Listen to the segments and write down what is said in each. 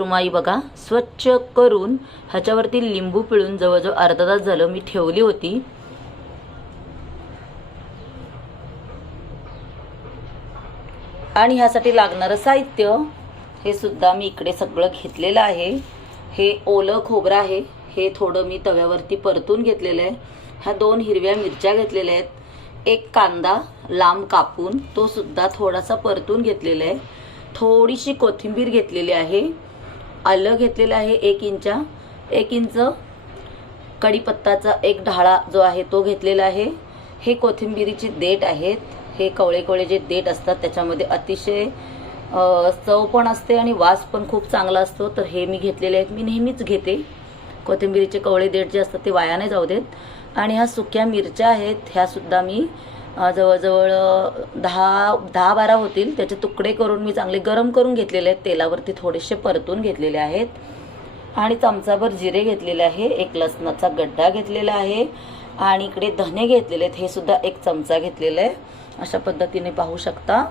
सुरमाई बघा. स्वच्छ करून ह्याच्यावरती लिंबू पिळून जवळजवळ अर्धा तास झालं मी ठेवली होती. आणि ह्यासाठी लागणारं साहित्य हे सुद्धा मी इकडे सगळं घेतलेलं आहे. हे ओलं खोबरं आहे. हे थोडं मी तव्यावरती परतून घेतलेलं आहे. ह्या दोन हिरव्या मिरच्या घेतलेल्या आहेत. एक कांदा लांब कापून तो सुद्धा थोडासा परतून घेतलेला आहे. थोडीशी कोथिंबीर घेतलेली आहे. आलं घेतलेलं आहे एक इंचा एक इंच कढीपत्ताचा एक ढाळा जो आहे तो घेतलेला आहे. हे कोथिंबिरीचे देठ आहेत. हे कवळे कवळे जे देठ असतात त्याच्यामध्ये अतिशय चव पण असते आणि वास पण खूप चांगला असतो. तर हे मी घेतलेले आहेत. मी नेहमीच घेते. कोथिंबिरीचे कवळे देठ जे असतात ते वाया नाही जाऊ देत. आणि ह्या सुक्या मिरच्या आहेत ह्यासुद्धा मी जवळजवळ दहा दहा बारा होतील. त्याचे तुकडे करून मी चांगले गरम करून घेतलेले आहेत. तेलावरती थोडेसे परतून घेतलेले आहेत. आणि चमचाभर जिरे घेतलेले आहे. एक लसणाचा गड्डा घेतलेला आहे. आणि इकडे धने घेतलेले आहेत. हे सुद्धा एक चमचा घेतलेला आहे. अशा पद्धतीने पाहू शकता.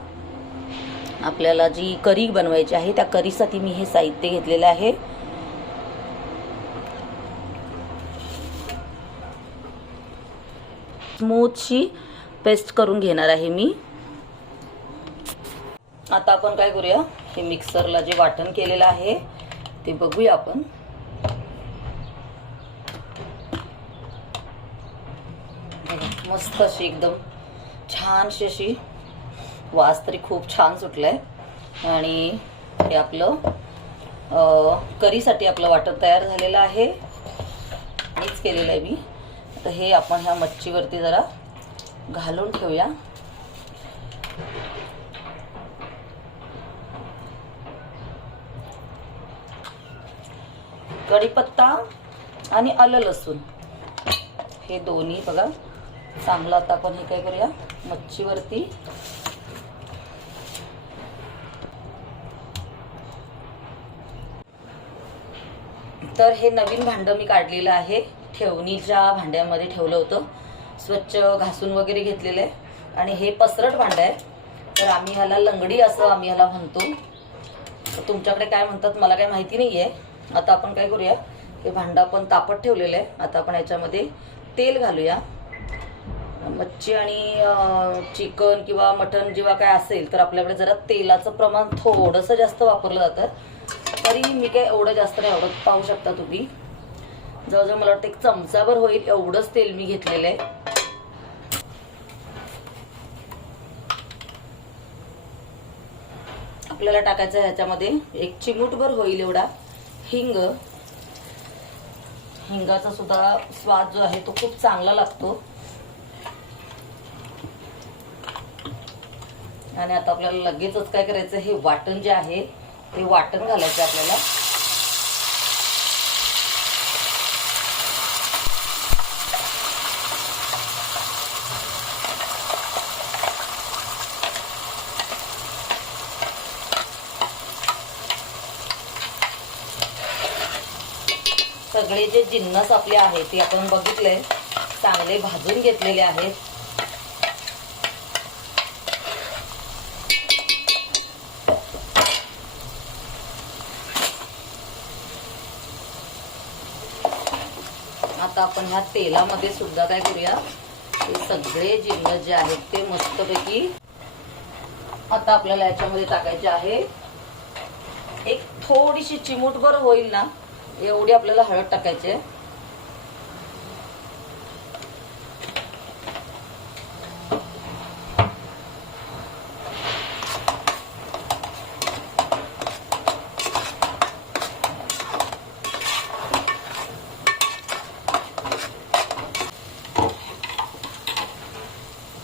आपल्याला जी करी बनवायची आहे त्या करीसाठी मी हे साहित्य घेतलेलं आहे. स्मूथशी पेस्ट करून घेणार आहे मी. आता आपण काय करूया? हे मिक्सरला जे वाटण केलेलं आहे ते बघूया आपण. मस्त अशी एकदम छानशी अशी वास तरी खूप छान सुटलाय. आणि हे आपलं करीसाठी आपलं वाटण तयार झालेलं आहे. मीच केलेलं आहे मी. आता हे आपण ह्या मच्छीवरती जरा घालून ठेवूया. कढीपत्ता आणि आलं लसूण. हे दोन्ही बघा चांगलं आता आपण हे काय करूया मच्छीवरती. तर हे नवीन भांडं मी काढलेलं आहे ठेवणीच्या भांड्यामध्ये ठेवलं होतं. स्वच्छ घासून वगैरे घेतलेलं. आहे आणि हे पसरट भांडं आहे. तर आम्ही ह्याला लंगडी असं आम्ही ह्याला म्हणतो. तुमच्याकडे काय म्हणतात मला काय माहिती नाही आहे आता आपण काय करूया? हे भांडं आपण तापत ठेवलेलं आहे. आता आपण याच्यामध्ये तेल घालूया. मच्छी आणि चिकन किंवा मटण जेव्हा काय असेल तर आपल्याकडे जरा तेलाचं प्रमाण थोडंसं जास्त वापरलं जातं. तरी मी काय एवढं जास्त नाही आवडत. पाहू शकता तुम्ही. जवळजवळ मला वाटतं एक चमचाभर होईल एवढंच तेल मी घेतलेलं आहे. आपल्याला टाकायचं ह्याच्यामध्ये एक चिमूटभर होईल एवढा हिंग. हिंगाचा सुद्धा स्वाद जो आहे तो खूप चांगला लागतो. आणि आता आपल्याला लगेचच काय करायचं हे वाटण जे आहे ते वाटण घालायचं आपल्याला. सगळे जे जिन्नस आपले आहेत ते आपण बघितले. चांगले भाजून घेतलेले आहेत. आता आपण ह्या तेलामध्ये सुद्धा काय करूया? हे सगळे जिन्नस जे आहेत ते मस्तपैकी आता आपल्याला याच्यामध्ये टाकायचे आहे. एक थोडीशी चिमूटभर होईल ना? एवढी आपल्याला हळद टाकायची आहे.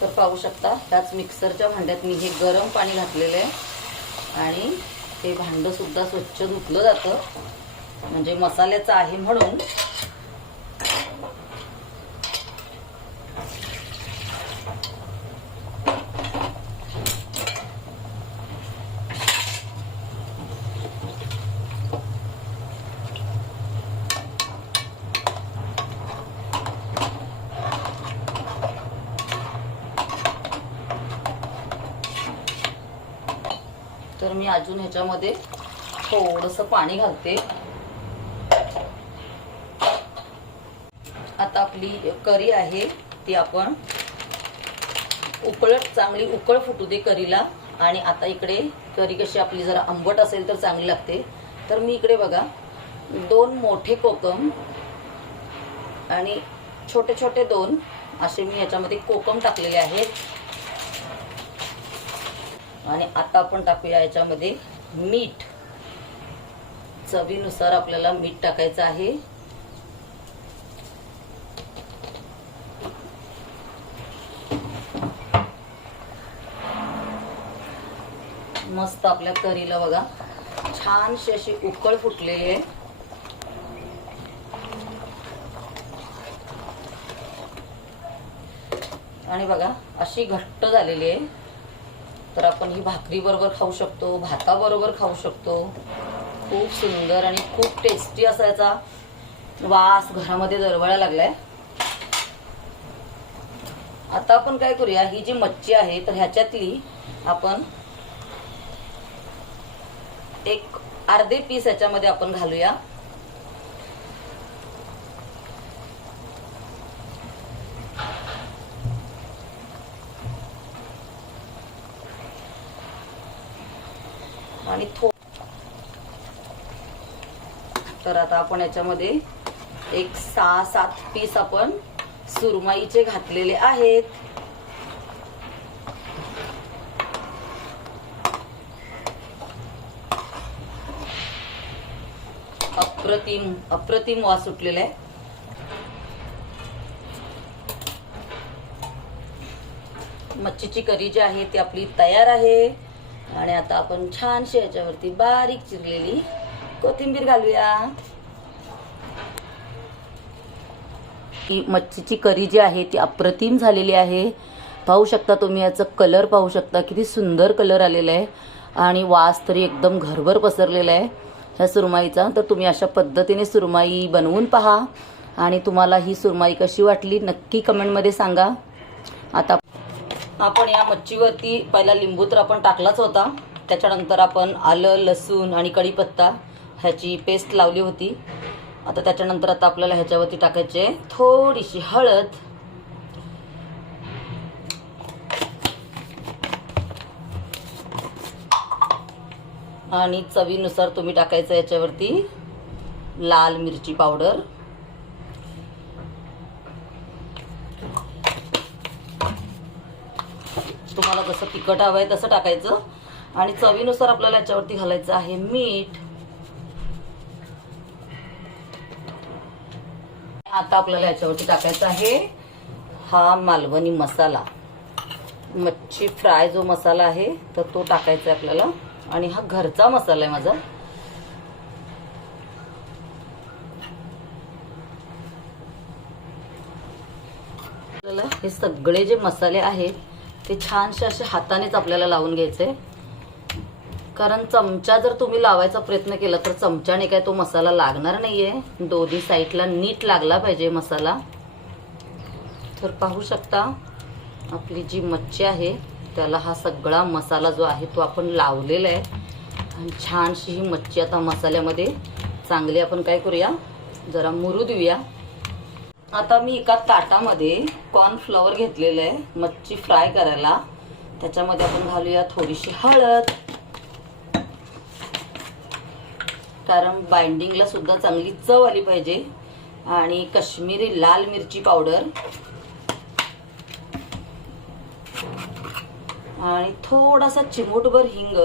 तर पाहू शकता त्याच मिक्सरच्या भांड्यात मी हे गरम पाणी घातलेलं आहे. आणि ते भांडं सुद्धा स्वच्छ धुतलं जातं. म्हणजे मसाल्याचं आहे म्हणून. तर मी अजून ह्याच्यामध्ये थोडस पाणी घालते. आता आपली करी आहे ती आपण उकळट चांगली उकळ फुटू दे करीला. आणि आता इकडे करी कशी आपली जरा आंबट असेल तर चांगली लागते. तर मी इकडे बघा दोन मोठे कोकम आणि छोटे छोटे दोन असे मी याच्यामध्ये कोकम टाकलेले आहेत. आणि आता आपण टाकूया याच्यामध्ये मीठ. चवीनुसार आपल्याला मीठ टाकायचं आहे. मस्त आपल्या करीला बघा. छानशी अशी उकळ फुटलेली आहे. आणि बघा अशी घट्ट झालेली आहे. तर आपण ही भाकरी बरोबर खाऊ शकतो भाताबरोबर खाऊ शकतो. खूप सुंदर आणि खूप टेस्टी असायचा वास घरामध्ये दरवळा लागलाय. आता आपण काय करूया ही जी मच्छी आहे तर ह्याच्यातली आपण एक अर्धे पीस याच्यामध्ये आपण घालूया. आणि थो तर आता आपण याच्यामध्ये एक सहा सात पीस आपण सुरमाईचे घातलेले आहेत. अप्रतिम अप्रतिम वास सुटलेला आहे. मच्छीची करी जी आहे ती आपली तयार आहे. आणि आता आपण छानशी याच्यावरती बारीक चिरलेली कोथिंबीर घालूया. ही मच्छीची करी जी आहे ती अप्रतिम झालेली आहे. पाहू शकता तुम्ही याचं कलर पाहू शकता किती सुंदर कलर आलेला आहे. आणि वास तरी एकदम घरभर पसरलेला आहे. ह्या सुरमाईचा तर तुम्ही अशा पद्धतीने सुरमाई बनवून पहा. आणि तुम्हाला ही सुरमाई कशी वाटली नक्की कमेंटमध्ये सांगा. आता आपण या मच्छीवरती पहिला लिंबू तर आपण टाकलाच होता. त्याच्यानंतर आपण आलं लसूण आणि कढीपत्ता ह्याची पेस्ट लावली होती. आता त्याच्यानंतर आता आपल्याला ह्याच्यावरती टाकायचे थोडीशी हळद. आणि चवीनुसार तुम्ही टाकायचं याच्यावरती लाल मिरची पावडर. तुम्हाला जसं तिखट हवं आहे तसं टाकायचं. आणि चवीनुसार आपल्याला याच्यावरती घालायचं आहे मीठ. आता आपल्याला याच्यावरती टाकायचा आहे हा मालवणी मसाला. मच्छी फ्राय जो मसाला आहे तर तो टाकायचा आहे आपल्याला. आणि हा घरचा मसाला आहे माझा. आपल्याला हे सगळे जे मसाले आहेत ते छानसे असे हातानेच आपल्याला लावून घ्यायचे. कारण चमचा जर तुम्ही लावायचा प्रयत्न केला तर चमच्याने काय तो मसाला लागणार नाहीये. दोन्ही साईडला नीट लागला पाहिजे मसाला. तर पाहू शकता आपली जी मच्छी आहे त्याला हा सगळा मसाला जो आहे तो आपण लावलेला आहे. आणि छानशी ही मच्छी आता मसाल्यामध्ये चांगली आपण काय करूया? जरा मुरू देऊया. आता मी एका ताटामध्ये कॉर्नफ्लॉवर घेतलेलं आहे मच्छी फ्राय करायला. त्याच्यामध्ये आपण घालूया थोडीशी हळद. कारण बाइंडिंगला सुद्धा चांगली चव आली पाहिजे. आणि कश्मीरी लाल मिरची पावडर. आणि थोडासा चिमूटभर हिंग.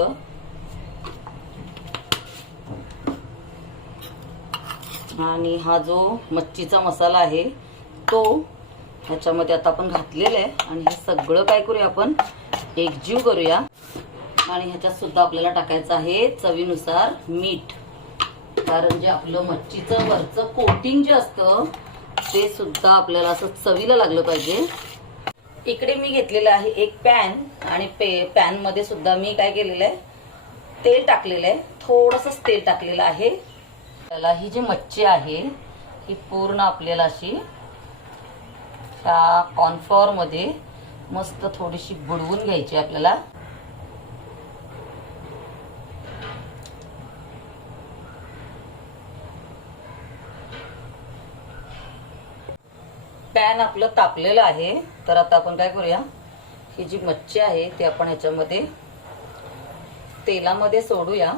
आणि हा जो मच्छीचा मसाला आहे तो ह्याच्यामध्ये आता आपण घातलेला आहे. आणि हे सगळं काय करूया आपण? एकजीव करूया. आणि ह्याच्यात सुद्धा आपल्याला टाकायचं आहे चवीनुसार मीठ. कारण जे आपलं मच्छीचं वरचं कोटिंग जे असतं ते सुद्धा आपल्याला असं चवीला लागलं पाहिजे. इकडे मी घेतलेलं आहे एक पॅन आणि पे पॅनमध्ये सुद्धा मी काय केलेलं आहे? तेल टाकलेलं आहे. थोडंसंच तेल टाकलेलं आहे. त्याला ही जी मच्छी आहे ही पूर्ण आपल्याला अशी त्या कॉर्नफ्लॉवरमध्ये मस्त थोडीशी बुडवून घ्यायची आपल्याला. पॅन आपलं तापलेलं आहे. तर आता आपण काय करूया? ही जी मच्छी आहे ती आपण ह्याच्यामध्ये तेलामध्ये सोडूया.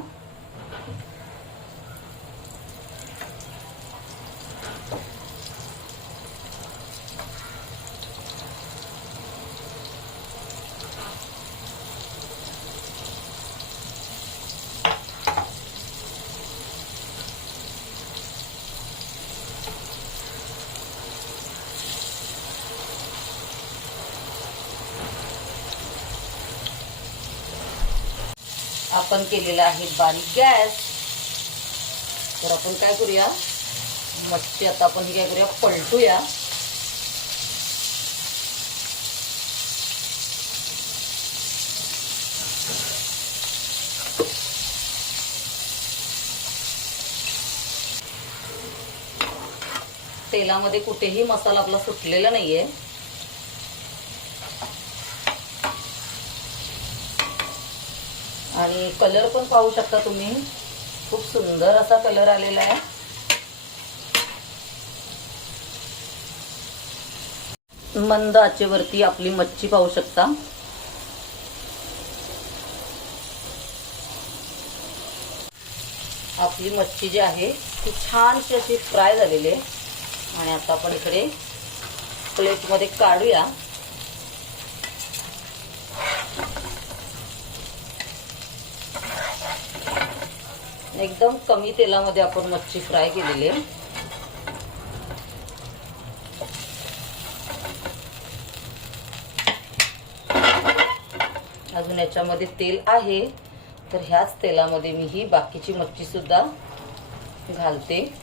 आपण केलेला आहे बारीक गॅस. तर आपण काय करूया? मच्छी आता आपण ही काय करूया? पलटूया. तेलामध्ये कुठेही मसाला आपला सुटलेला नाहीये. आणि कलर पण पाहू शकता तुम्ही. खूप सुंदर असा कलर आलेला आहे. मंद आचेवरती आपली मच्छी पाहू शकता. आपली मच्छी जी आहे ती छानशी अशी फ्राय झालेली आहे. आणि आता आपण इकडे प्लेटमध्ये काढूया. एकदम कमी तेलामध्ये आपण मच्छी फ्राय केलेली आहे. अजून याच्यामध्ये तेल आहे. तर ह्याच तेलामध्ये मी ही बाकीची मच्छी सुद्धा घालते.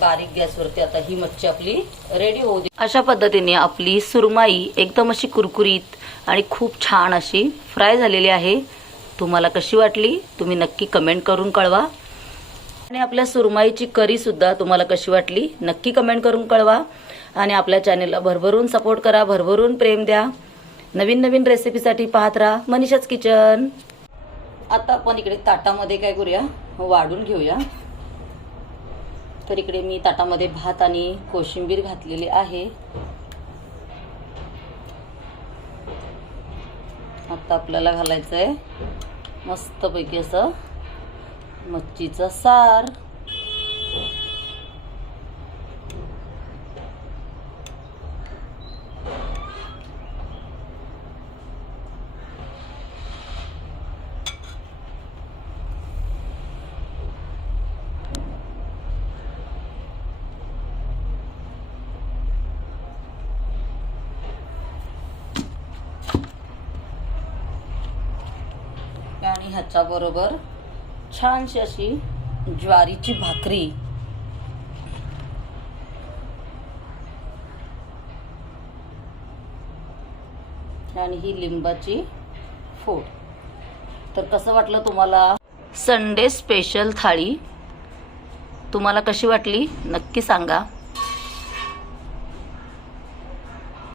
बारीक गॅसवरती आता ही मच्छी आपली रेडी होऊ दे. अशा पद्धतीने आपली सुरमाई एकदम अशी कुरकुरीत आणि खूप छान अशी फ्राय झालेली आहे. तुम्हाला कशी वाटली तुम्ही नक्की कमेंट करून कळवा. आणि आपल्या सुरमाईची करी सुद्धा तुम्हाला कशी वाटली नक्की कमेंट करून कळवा. आणि आपल्या चॅनेलला भरभरून सपोर्ट करा भरभरून प्रेम द्या. नवीन नवीन रेसिपीसाठी पाहत राहा मनीषाच किचन आता आपण इकडे ताटामध्ये काय करूया? वाढून घेऊया. तर इकडे मी ताटामध्ये भात आणि कोशिंबीर घातलेली आहे. आता आपल्याला घालायचं आहे मस्तपैकी असं मच्छीचं सार. आणि ह्याच्याबरोबर छानशी अशी ज्वारीची भाकरी. आणि ही लिंबाची फोड. तर कसं वाटलं तुम्हाला? संडे स्पेशल थाळी. तुम्हाला कशी वाटली? नक्की सांगा.